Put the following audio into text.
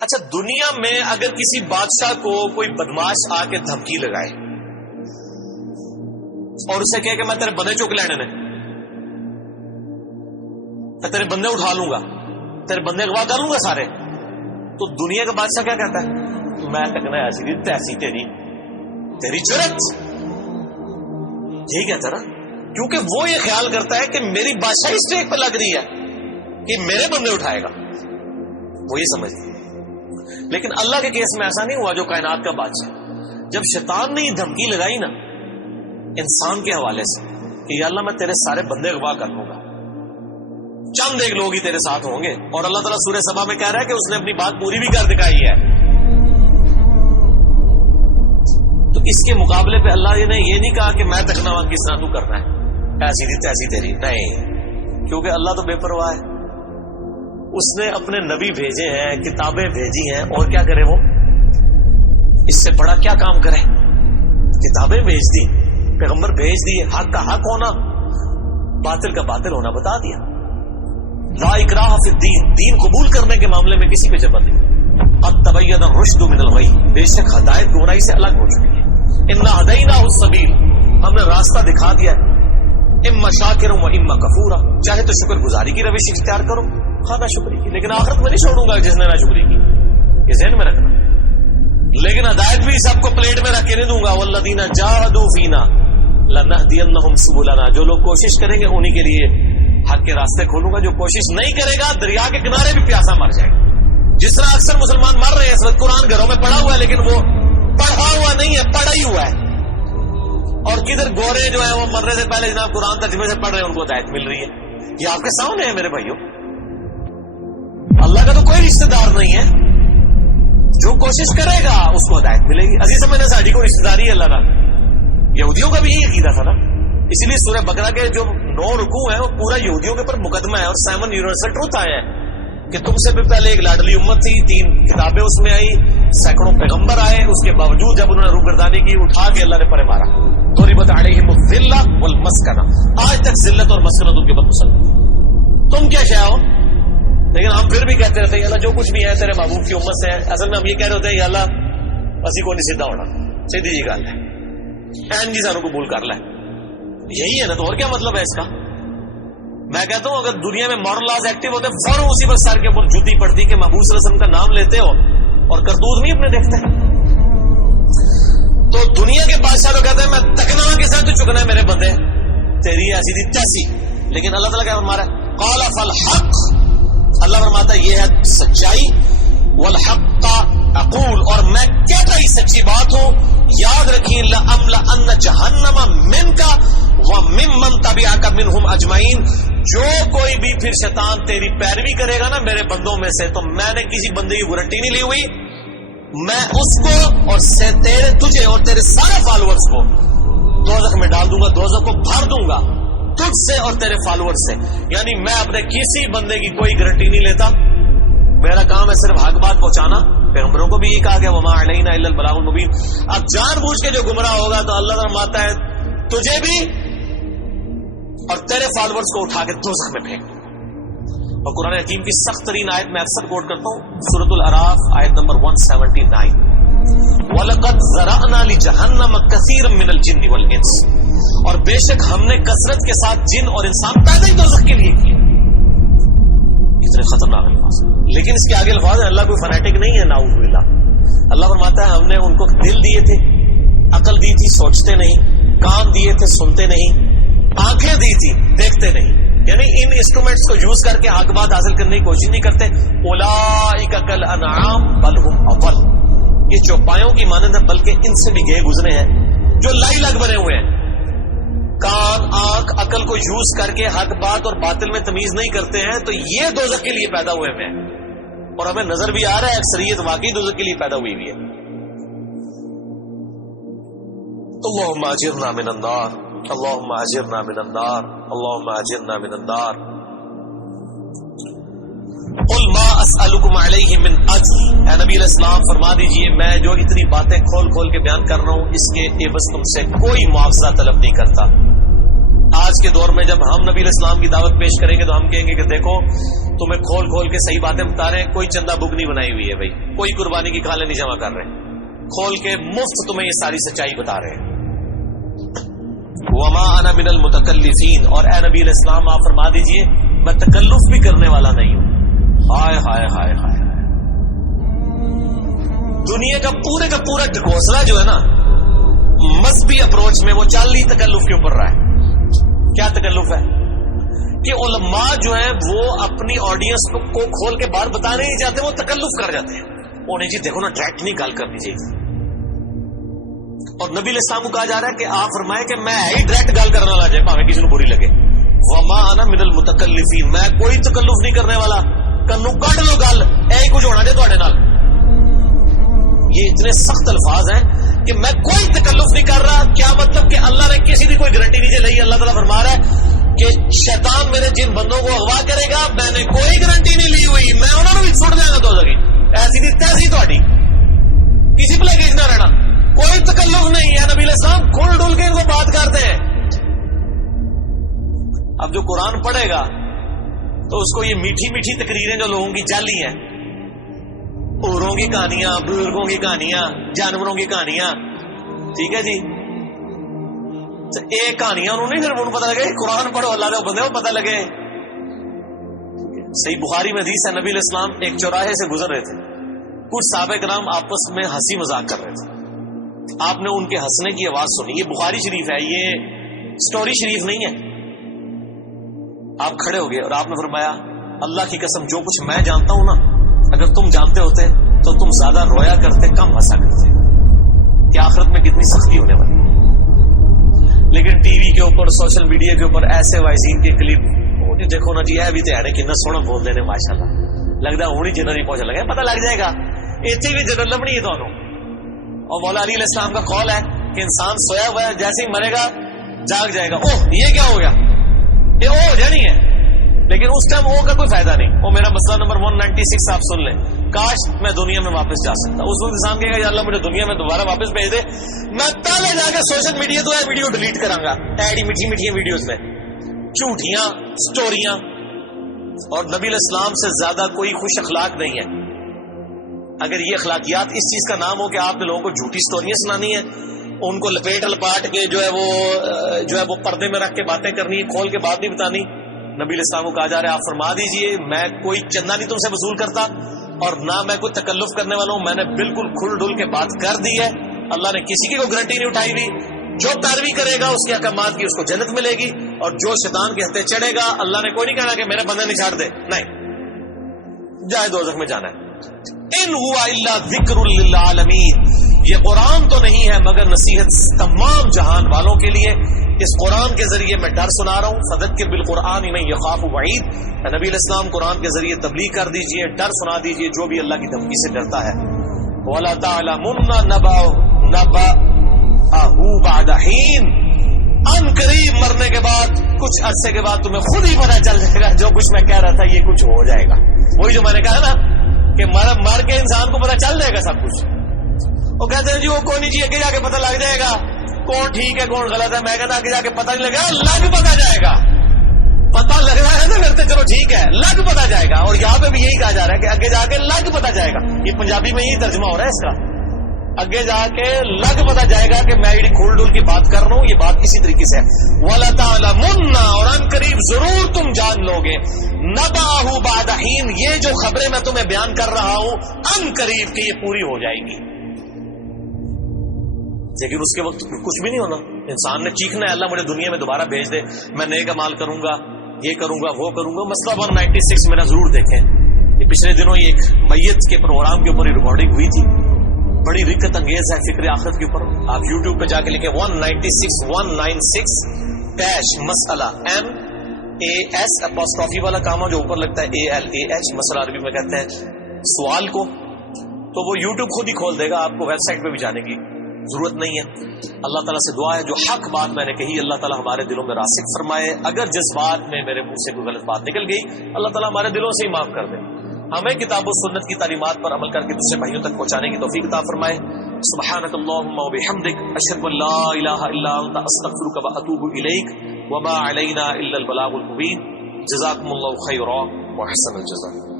اچھا، دنیا میں اگر کسی بادشاہ کو کوئی بدماش آ کے دھمکی لگائے اور اسے کہے کہ میں تیرے بندے چک لینے نے، میں تیرے بندے اٹھا لوں گا، تیرے بندے اغوا کر لوں گا سارے، تو دنیا کا بادشاہ کیا کہتا ہے؟ میں تکنا ایسی دی تیسی تیری جرت، یہی کہتا نا، کیونکہ وہ یہ خیال کرتا ہے کہ میری بادشاہی اسٹیک پہ لگ رہی ہے کہ میرے بندے اٹھائے گا، وہ یہ سمجھتا ہے۔ لیکن اللہ کے کیس میں ایسا نہیں ہوا، جو کائنات کا بادشاہ، جب شیطان نے یہ دھمکی لگائی نا انسان کے حوالے سے کہ یا اللہ میں تیرے سارے بندے اغوا کر لوں گا، چند ایک لوگ ہی تیرے ساتھ ہوں گے، اور اللہ تعالیٰ سورہ سبا میں کہہ رہا ہے کہ اس نے اپنی بات پوری بھی کر دکھائی ہے، تو اس کے مقابلے پہ اللہ نے یہ نہیں کہا کہ میں تکنا کس طرح تو کرنا ہے ایسی دی تیسی تیری، نہیں، کیونکہ اللہ تو بے پرواہ ہے، اس نے اپنے نبی بھیجے ہیں، کتابیں بھیجی ہیں، اور کیا کرے وہ؟ اس سے بڑا کیا کام کرے؟ کتابیں بھیج دی، پیغمبر بھیج دیے، حق کا حق ہونا، باطل کا باطل ہونا بتا دیا۔ لا اکراہ فی الدین، دین قبول کرنے کے معاملے میں کسی پہ جبر نہیں۔ قد تبین الرشد من الغی، بے شک ہدایت گمراہی سے الگ ہو چکی ہے۔ انا ہدیناہ السبیل، ہم نے راستہ دکھا دیا ہے، اما شاکرا و اما کفورا، چاہے تو شکر گزاری کی روش اختیار کرو، ہاں نہ شکری کی، لیکن آخرت میں نہیں چھوڑوں گا جس نے نہ شکری کی، یہ ذہن میں رکھنا۔ لیکن ہدایت بھی سب کو پلیٹ میں رکھ کے نہیں دوں گا، والذین جاہدوا فینا لنہدینہم سبلنا، جو لوگ کوشش کریں گے انہی کے لیے حق کے راستے کھولوں گا، جو کوشش نہیں کرے گا دریا کے کنارے بھی پیاسا مر جائے گا۔ جس طرح اکثر مسلمان مر رہے ہیں اس وقت، قرآن گھروں میں پڑھا ہوا ہے لیکن وہ پڑھا ہوا نہیں ہے، پڑھا ہی ہوا ہے، اور کدھر گورے جو ہیں وہ مرنے سے پہلے جناب قرآن ترجمے سے پڑھ رہے ہیں، ان کو ہدایت مل رہی ہے۔ یہ آپ کے سامنے ہے میرے بھائیوں، اللہ کا تو کوئی رشتہ دار نہیں ہے، جو کوشش کرے گا اس کو ہدایت ملے گی۔ عزیز سمجھنے ساڑھی کو رشتہ داری ہے اللہ کا، یہودیوں کا بھی یہی عقیدہ تھا نا، اسی لیے سورہ بقرہ کے جو 9 رکوع ہیں وہ پورا یہودیوں کے اوپر مقدمہ ہے، اور 7 یونیورسل ٹروتھ آئے ہیں کہ تم سے بھی پہلے ایک لاڈلی امت تھی، 3 کتابیں اس میں آئی، سینکڑوں پیغمبر آئے، اس کے باوجود جب انہوں نے روگردانی کی اٹھا کے اللہ نے پرے مارا۔ ضربت علیہم الذلہ والمسکنہ، آج تک ذلت اور مسکنت ان کے اوپر مسلط، تم کیا شے ہو؟ لیکن ہم پھر بھی کہتے رہتے ہیں اللہ جو کچھ بھی ہے تیرے محبوب کی امت سے ہے۔ اصل میں ہم یہ کہہ رہے ہوتے ہیں یا اللہ اسی کو نہیں سیدھا ہونا، سیدھی جی گل ہے، این جی سانو قبول کر لے، یہی ہے نا، تو اور کیا مطلب ہے اس کا؟ میں کہتا ہوں اگر دنیا میں مارل لاز ایکٹیو ہوتے فوراً اسی پر سر کے اوپر جوتی پڑتی کہ محبوب صلی اللہ علیہ وسلم کا نام لیتے ہو اور کرتوت نہیں اپنے دیکھتے۔ تو دنیا کے بادشاہ تو کہتے ہیں میں تکنا کے ساتھ تو چکنا ہے میرے بندے، تیری ایسی تھی تیسی، لیکن اللہ تعالیٰ کیا فرما رہا ہے؟ قال فالحق، اللہ فرماتا ہے یہ ہے سچائی، والحق اقول، اور میں کہتا ہی سچی بات ہوں، یاد رکھیں لأملأن جہنم منک وممن تبعک منہم اجمعین، جو کوئی بھی پھر شیطان تیری پیروی کرے گا نا میرے بندوں میں سے، تو میں نے کسی بندے کی گارنٹی نہیں لی ہوئی، میں اس کو اور تجھے اور تیرے سارے فالوورز کو دوزخ میں ڈال دوں گا، دوزخ کو بھر دوں گا تجھ سے اور تیرے فالوور سے۔ یعنی میں اپنے کسی بندے کی کوئی گارنٹی نہیں لیتا، میرا کام ہے صرف حق بات پہنچانا۔ پیغمبروں کو بھی یہ کہا گیا وما علینا الا البلاغ المبین۔ اب جان بوجھ کے جو گمراہ ہوگا تو اللہ فرماتا ہے تجھے بھی اور تیرے فالوورز کو اٹھا کے دوزخ میں پھینک دوں گا۔ اور قرآن حکیم کی سخت ترین آیت میں اکثر کوٹ کرتا ہوں، سورۃ الاعراف آیت نمبر 179، وَلَقَدْ ذَرَأْنَا لِجَهَنَّمَ كَثِيرًا مِنَ الْجِنِّ وَالْإِنسِ، اور بے شک ہم نے کثرت کے ساتھ جن اور انسان پیدا ہی دوزخ کے لیے کیے۔ اتنے خطرناک الفاظ، لیکن اس کے آگے الفاظ ہیں، اللہ کوئی فنیٹک نہیں ہے، نعوذ باللہ۔ اللہ فرماتا ہے ہم نے ان کو دل دیے تھے، عقل دی تھی سوچتے نہیں، کان دیے تھے سنتے نہیں، آنکھیں دی تھی دیکھتے نہیں، یعنی ان انسٹرومنٹس کو یوز کر کے حق بات حاصل کرنے کی کوشش نہیں کرتے۔ اولئک کالانعام بل ہم اضل، یہ چوپایوں کی مانند ہے بلکہ ان سے بھی گئے گزرے ہیں، جو لائی لگ بنے ہوئے ہیں، کان آنکھ عقل کو یوز کر کے حق بات اور باطل میں تمیز نہیں کرتے ہیں، تو یہ دوزخ کے لیے پیدا ہوئے ہیں، اور ہمیں نظر بھی آ رہا ہے اکثریت واقعی دوزخ کے لیے پیدا ہوئی ہے۔ اللہم اجرنا من النار، اللہم اجرنا من النار، اللہم اجرنا من النار۔ قل ما اسألکم علیہ من اجر، اے نبی علیہ السلام فرما دیجئے میں جو اتنی باتیں کھول کھول کے بیان کر رہا ہوں اس کے عوض تم سے کوئی معاوضہ طلب نہیں کرتا۔ آج کے دور میں جب ہم نبی علیہ السلام کی دعوت پیش کریں گے تو ہم کہیں گے کہ دیکھو تمہیں کھول کھول کے صحیح باتیں بتا رہے ہیں, کوئی چندہ بک نہیں بنائی ہوئی ہے بھائی, کوئی قربانی کی کھالیں نہیں جمع کر رہے ہیں, کھول کے مفت تمہیں یہ ساری سچائی بتا رہے ہیں. وما انا من المتکلفین, اور اے نبی علیہ السلام آپ فرما دیجئے میں تکلف بھی کرنے والا نہیں ہوں. ہائے ہائے ہائے ہائے, دنیا کا پورا ڈھکوسلا جو ہے نا مذہبی اپروچ میں وہ چال ہی تکلف کے اوپر رہا ہے. کیا تکلف ہے کہ علماء جو ہیں وہ اپنی آڈینس کو کھول کے بات بتانے نہیں چاہتے, وہ تکلف کر جاتے ہیں. انہیں جی دیکھو نا ڈائریکٹ نہیں گل کرنی چاہیے. اور نبی علیہ السلام کو کہا جا رہا ہے کہ آپ فرمائے کہ میں ہی ڈائریکٹ گل کرنے والا جائے پاویں کسی کو بری لگے. وما انا من المتکلفین, میں کوئی تکلف نہیں کرنے والا. کنو کٹ لو گل, ایک کچھ ہونا چاہیے تھوڑے نال. یہ اتنے سخت الفاظ ہیں کہ میں کوئی تکلف نہیں کر رہا. کیا مطلب کہ اللہ نے کسی کی کوئی گارنٹی نہیں لی. اللہ تعالیٰ فرما رہا ہے کہ شیطان میرے جن بندوں کو اغوا کرے گا میں نے کوئی گارنٹی نہیں لی ہوئی, میں انہوں نے بھی چھوڑ دیا گا تو لگی ایسی تھی تیسی تھوڑی, کسی پہ لگے نہ رہنا, کوئی تکلف نہیں ہے. نبی علیہ السلام کھل ڈل کے ان کو بات کرتے ہیں. اب جو قرآن پڑھے گا تو اس کو یہ میٹھی میٹھی تقریریں جو لوگوں کی جعلی ہیں, اوروں کی کہانیاں, بزرگوں کی کہانیاں, جانوروں کی کہانیاں, ٹھیک ہے جی, ایک کہانیاں انہوں نے پھر پتہ لگے قرآن پڑھو اللہ دے بندے کو پتہ لگے. صحیح بخاری میں حدیث ہے, نبی علیہ السلام ایک چوراہے سے گزر رہے تھے, کچھ صحابہ کرام آپس میں ہنسی مذاق کر رہے تھے. آپ نے ان کے ہنسنے کی آواز سنی. یہ بخاری شریف ہے, یہ سٹوری شریف نہیں ہے. آپ کھڑے ہو گئے اور آپ نے فرمایا اللہ کی قسم جو کچھ میں جانتا ہوں نا اگر تم جانتے ہوتے تو تم زیادہ رویا کرتے, کم ہنسا کرتے. کہ آخرت میں کتنی سختی ہونے والی. لیکن ٹی وی کے اوپر, سوشل میڈیا کے اوپر ایسے وائزین کے کلپ دیکھو نا جی, بھی تو ہے کتنا سونا بول دے ماشاء اللہ, لگتا ہوں ہی جنرل ہی پہنچ لگا, پتہ لگ جائے گا اتنے بھی جنرل لبنی ہے دونوں. اور مولا علی علیہ السلام کا قول ہے کہ انسان سویا ہوا ہے جیسے ہی مرے گا جاگ جائے گا. اوہ یہ کیا ہو گیا, یہ او ہو جانی ہے, لیکن اس ٹائم او کا کوئی فائدہ نہیں. وہ میرا مسئلہ نمبر 196 آپ سن لیں. کاش میں دنیا میں واپس جا سکتا. اس وقت انسان کہے گا یا اللہ مجھے دنیا میں دوبارہ واپس بھیج دے, میں پہلے جا کے سوشل میڈیا تو ہے ویڈیو ڈیلیٹ کراں گا, ایڈی میٹھی میٹھی ویڈیوز میں جھوٹیاں سٹوریاں. اور نبی علیہ السلام سے زیادہ کوئی خوش اخلاق نہیں ہے. اگر یہ اخلاقیات اس چیز کا نام ہو کہ آپ نے لوگوں کو جھوٹی سٹوریاں سنانی ہے, ان کو لپیٹ لپاٹ کے جو ہے وہ پردے میں رکھ کے باتیں کرنی, کھول کے بات نہیں بتانی. نبی علیہ السلام کو کہا جا رہا ہے آپ فرما دیجئے میں کوئی چندہ نہیں تم سے وصول کرتا اور نہ میں کوئی تکلف کرنے والا ہوں. میں نے بالکل کھل ڈل کے بات کر دی ہے. اللہ نے کسی کی کوئی گارنٹی نہیں اٹھائی ہوئی. جو پیروی کرے گا اس کے احکامات کی اس کو جنت ملے گی, اور جو شیطان کے ہتھے چڑھے گا اللہ نے کوئی نہیں کہنا کہ میرے بندے نہیں چھاڑ دے, نہیں جائے دوزخ میں جانا ہے. ان ہوا الا ذکر للعالمین, یہ قرآن تو نہیں ہے مگر نصیحت تمام جہان والوں کے لیے. اس قرآن کے ذریعے میں ڈر سنا رہا ہوں. فذکر بالقرآن من یخاف وعید, نبی علیہ السلام قرآن کے ذریعے تبلیغ کر دیجئے, ڈر سنا دیجئے جو بھی اللہ کی دھمکی سے ڈرتا ہے. وَلَا تَعْلَمُنَّ نَبَأَهُ بَعْدَ حِينٍ, ان قریب مرنے کے بعد کچھ عرصے کے بعد تمہیں خود ہی پتہ چل جائے گا جو کچھ میں کہہ رہا تھا یہ کچھ ہو جائے گا. وہی جو میں نے کہا نا کہ مر کے انسان کو پتہ چل جائے گا سب کچھ. وہ کہتے ہیں جی وہ کوئی نہیں جی آگے جا کے پتہ لگ جائے گا کون ٹھیک ہے کون غلط ہے. میں کہتا آگے جا کے پتہ نہیں لگے گا, لگ پتہ جائے گا. پتہ لگ رہا ہے نا کرتے چلو ٹھیک ہے, لگ پتہ جائے گا. اور یہاں پہ بھی یہی کہا جا رہا ہے کہ آگے جا کے لگ پتہ جائے گا. یہ پنجابی میں یہی ترجمہ ہو رہا ہے اس کا, آگے جا کے لگ پتہ جائے گا کہ میں یہ کھول ڈول کی بات کر رہا ہوں. یہ بات اسی طریقے سے ہے. وَلَا تَعْلَمُنَّ, اور ان قریب ضرور تم جان لوگے, نَبَأَهُ بَعْدَ حِينٍ, یہ جو خبریں میں تمہیں بیان کر رہا ہوں ان قریب کہ یہ پوری ہو جائے گی. لیکن اس کے وقت کچھ بھی نہیں ہونا. انسان نے چیخنا ہے اللہ مجھے دنیا میں دوبارہ بھیج دے, میں نیک اعمال کروں گا, یہ کروں گا, وہ کروں گا. مسئلہ 196 میرا ضرور دیکھیں. یہ پچھلے دنوں ایک میت کے پروگرام کے اوپر ریکارڈنگ ہوئی تھی, بڑی رکت انگیز ہے فکر آخرت کے اوپر. آپ یوٹیوب پہ جا کے لکھیں 196 مسئلہ MAS اپوسٹرافی والا کام جو اوپر لگتا ہے ALAH, مسئلہ عربی میں کہتے ہیں سوال کو. تو وہ یوٹیوب خود ہی کھول دے گا, آپ کو ویب سائٹ پہ بھی جانے کی ضرورت نہیں ہے. اللہ تعالیٰ سے دعا ہے جو حق بات میں نے کہی اللہ تعالیٰ ہمارے دلوں میں راسخ فرمائے. اگر جس بات میں میرے منہ سے کوئی غلط بات نکل گئی اللہ تعالیٰ ہمارے دلوں سے ہی معاف کر دے. ہمیں کتاب و سنت کی تعلیمات پر عمل کر کے دوسرے بھائیوں تک پہنچانے کی توفیق عطا فرمائے. سبحانک اللہم و بحمدک, اشہد ان لا الہ الا انت, استغفرک و اتوب الیک. وما علینا الا البلاغ المبین. جزاکم اللہ خیرا واحسن الجزاء.